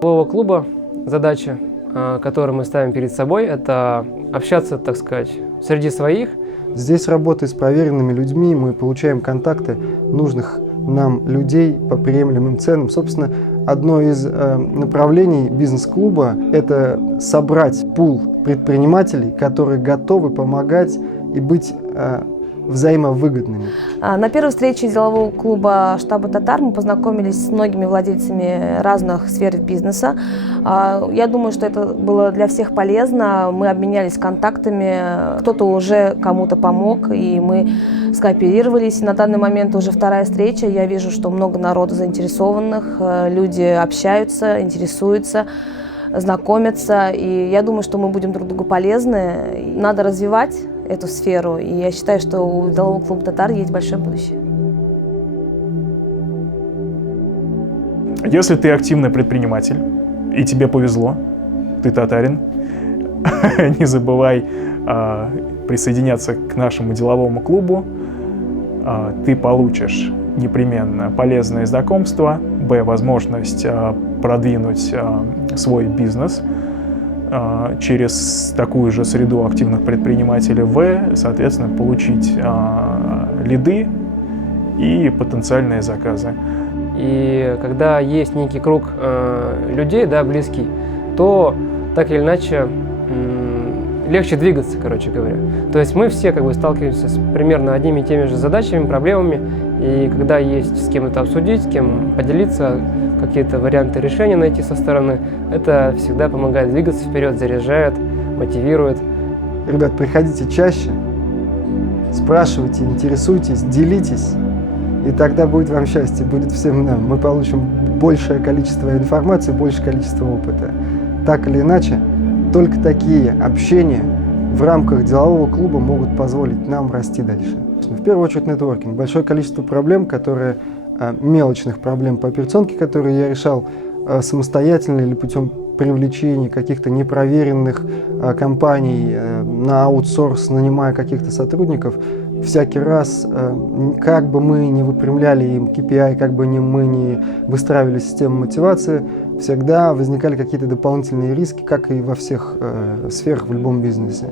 Делового клуба задача, которую мы ставим перед собой, это общаться, так сказать, среди своих. Здесь, работая с проверенными людьми, мы получаем контакты нужных нам людей по приемлемым ценам. Собственно, одно из направлений бизнес-клуба – это собрать пул предпринимателей, которые готовы помогать и быть взаимовыгодными. На первой встрече делового клуба штаба «Татар» мы познакомились с многими владельцами разных сфер бизнеса. Я думаю, что это было для всех полезно. Мы обменялись контактами, кто-то уже кому-то помог, и мы скооперировались. На данный момент уже вторая встреча. Я вижу, что много народу заинтересованных, люди общаются, интересуются, знакомятся. И я думаю, что мы будем друг другу полезны. Надо развивать эту сферу, и я считаю, что у делового клуба «Татар» есть большое будущее. Если ты активный предприниматель, и тебе повезло, ты татарин, не забывай присоединяться к нашему деловому клубу. Ты получишь непременно полезное знакомство, возможность продвинуть свой бизнес через такую же среду активных предпринимателей, соответственно, получить лиды и потенциальные заказы. И когда есть некий круг людей, да, близкий, то так или иначе легче двигаться, короче говоря. То есть мы все сталкиваемся с примерно одними и теми же задачами, проблемами, и когда есть с кем это обсудить, с кем поделиться, какие-то варианты решения найти со стороны, это всегда помогает двигаться вперед, заряжает, мотивирует. Ребят, приходите чаще, спрашивайте, интересуйтесь, делитесь, и тогда будет вам счастье, будет всем нам. Мы получим большее количество информации, большее количество опыта. Так или иначе, только такие общения в рамках делового клуба могут позволить нам расти дальше. В первую очередь нетворкинг. Большое количество проблем, мелочных проблем по операционке, которые я решал самостоятельно или путем привлечения каких-то непроверенных компаний на аутсорс, нанимая каких-то сотрудников, всякий раз, как бы мы ни выпрямляли им KPI, как бы мы ни выстраивали систему мотивации, всегда возникали какие-то дополнительные риски, как и во всех сферах в любом бизнесе.